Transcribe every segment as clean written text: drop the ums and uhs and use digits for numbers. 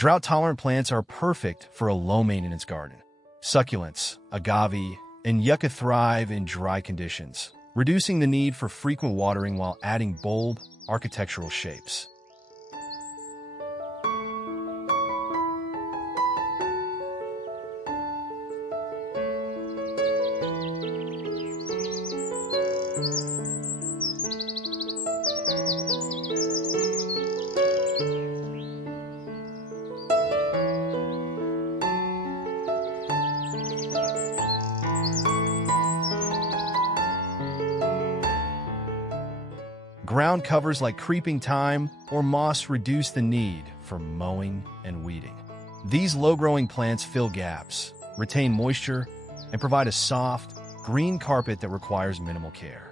Drought-tolerant plants are perfect for a low-maintenance garden. Succulents, agave, and yucca thrive in dry conditions, reducing the need for frequent watering while adding bold, architectural shapes. Ground covers like creeping thyme or moss reduce the need for mowing and weeding. These low-growing plants fill gaps, retain moisture, and provide a soft, green carpet that requires minimal care.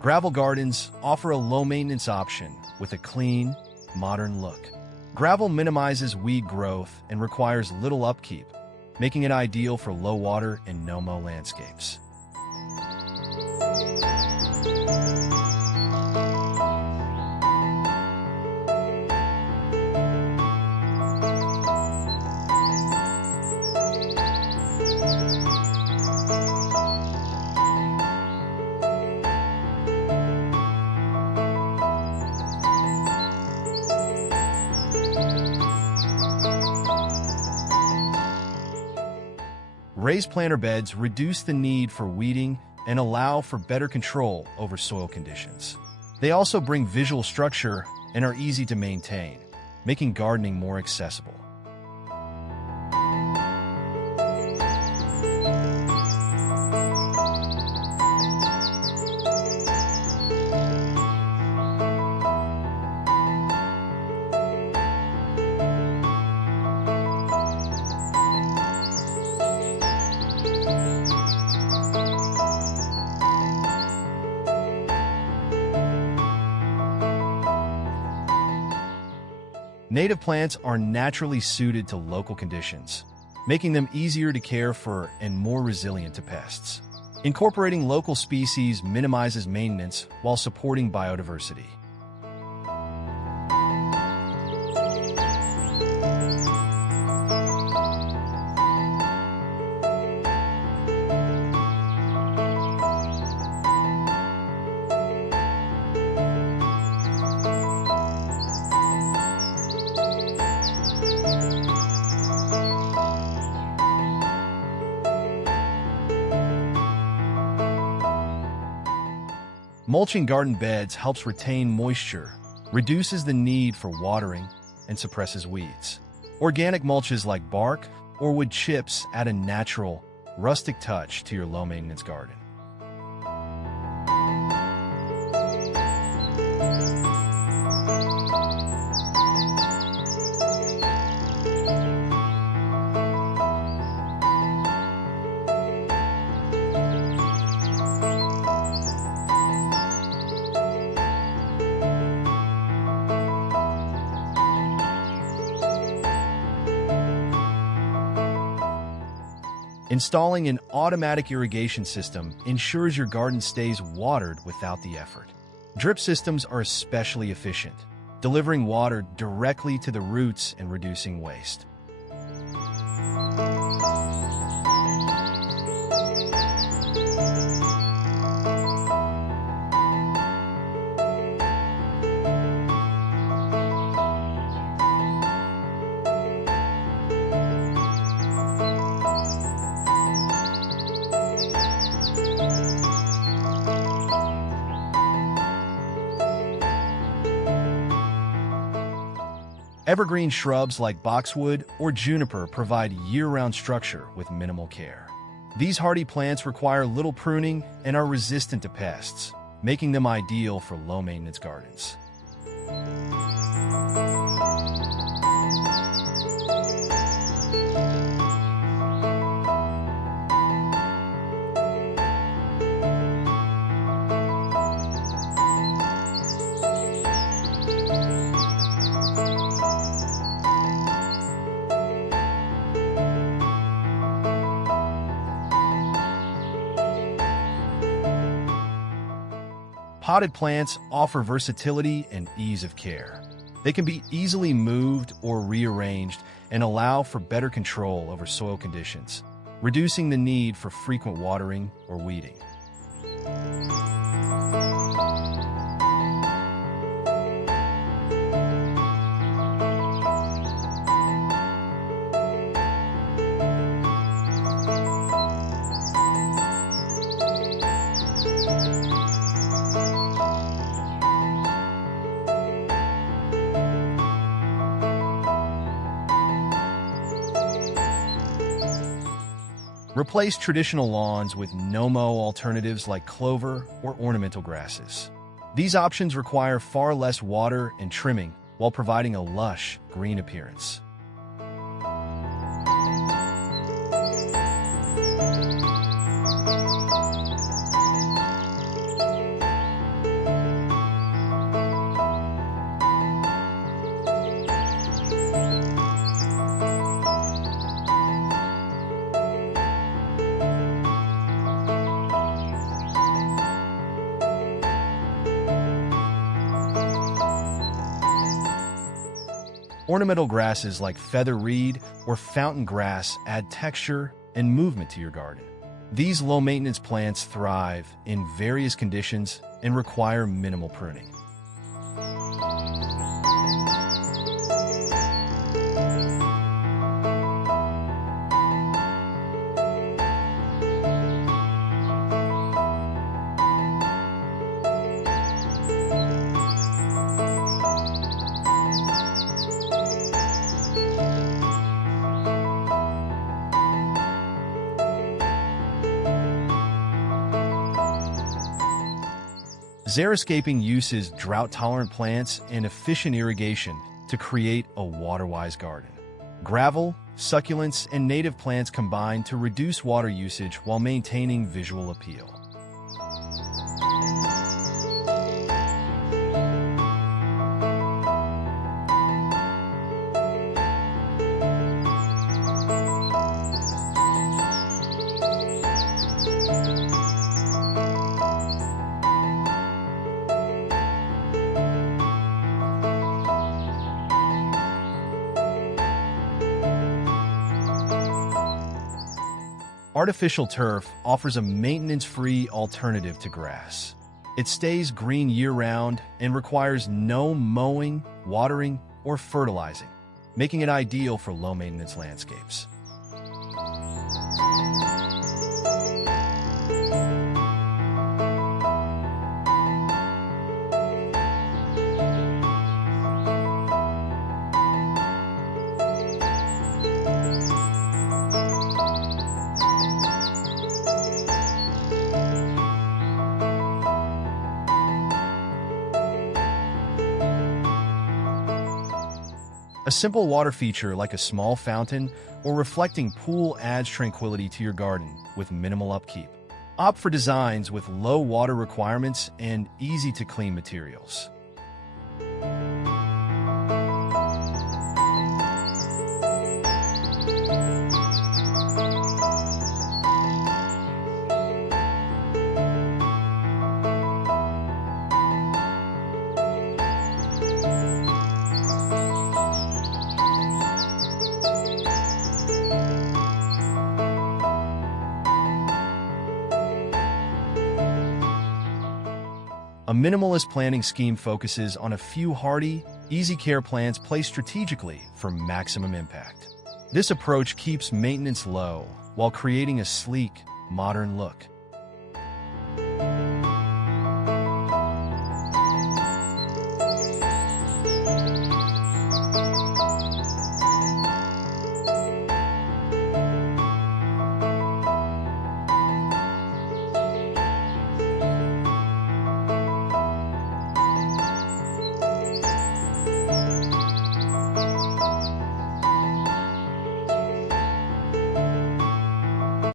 Gravel gardens offer a low-maintenance option with a clean, modern look. Gravel minimizes weed growth and requires little upkeep, making it ideal for low-water and no-mow landscapes. Raised planter beds reduce the need for weeding and allow for better control over soil conditions. They also bring visual structure and are easy to maintain, making gardening more accessible. Native plants are naturally suited to local conditions, making them easier to care for and more resilient to pests. Incorporating local species minimizes maintenance while supporting biodiversity. Mulching garden beds helps retain moisture, reduces the need for watering, and suppresses weeds. Organic mulches like bark or wood chips add a natural, rustic touch to your low-maintenance garden. Installing an automatic irrigation system ensures your garden stays watered without the effort. Drip systems are especially efficient, delivering water directly to the roots and reducing waste. Evergreen shrubs like boxwood or juniper provide year-round structure with minimal care. These hardy plants require little pruning and are resistant to pests, making them ideal for low-maintenance gardens. Potted plants offer versatility and ease of care. They can be easily moved or rearranged and allow for better control over soil conditions, reducing the need for frequent watering or weeding. Replace traditional lawns with no-mow alternatives like clover or ornamental grasses. These options require far less water and trimming while providing a lush, green appearance. Ornamental grasses like feather reed or fountain grass add texture and movement to your garden. These low-maintenance plants thrive in various conditions and require minimal pruning. Xeriscaping uses drought-tolerant plants and efficient irrigation to create a water-wise garden. Gravel, succulents, and native plants combine to reduce water usage while maintaining visual appeal. Artificial turf offers a maintenance-free alternative to grass. It stays green year-round and requires no mowing, watering, or fertilizing, making it ideal for low-maintenance landscapes. A simple water feature like a small fountain or reflecting pool adds tranquility to your garden with minimal upkeep. Opt for designs with low water requirements and easy-to-clean materials. A minimalist planting scheme focuses on a few hardy, easy-care plants placed strategically for maximum impact. This approach keeps maintenance low while creating a sleek, modern look.